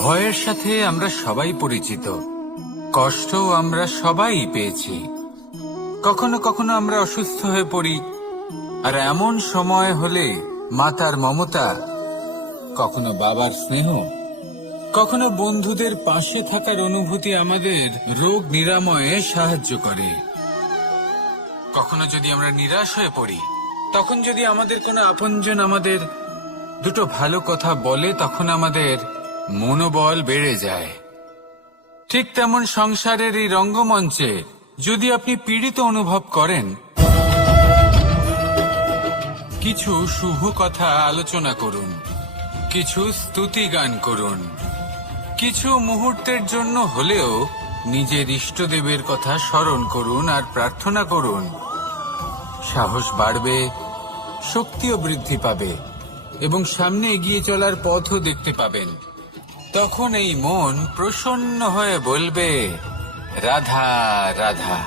ভয়ের সাথে আমরা সবাই পরিচিত, কষ্টও আমরা সবাই পেয়েছি। কখনো কখনো আমরা অসুস্থ হয়ে পড়ি, আর এমন সময় হলে মাতার মমতা, কখনো বাবার স্নেহ, কখনো বন্ধুদের পাশে থাকার অনুভূতি আমাদের রোগ নিরাময়ে সাহায্য করে। কখনো যদি আমরা নিরাশ হয়ে পড়ি, তখন যদি আমাদের কোনো আপনজন আমাদের দুটো ভালো কথা বলে, তখন আমাদের মনোবল বেড়ে যায়। ঠিক তেমন সংসারের এই রঙ্গমঞ্চে যদি আপনি পীড়িত অনুভব করেন, কিছু শুভ কথা আলোচনা করুন, কিছু স্তুতি গান করুন, কিছু মুহূর্তের জন্য হলেও নিজের ইষ্টদেবের কথা স্মরণ করুন আর প্রার্থনা করুন। সাহস বাড়বে, শক্তিও বৃদ্ধি পাবে এবং সামনে এগিয়ে চলার পথও দেখতে পাবেন। তখন এই মন প্রসন্ন হয়ে বলবে, রাধা রাধা।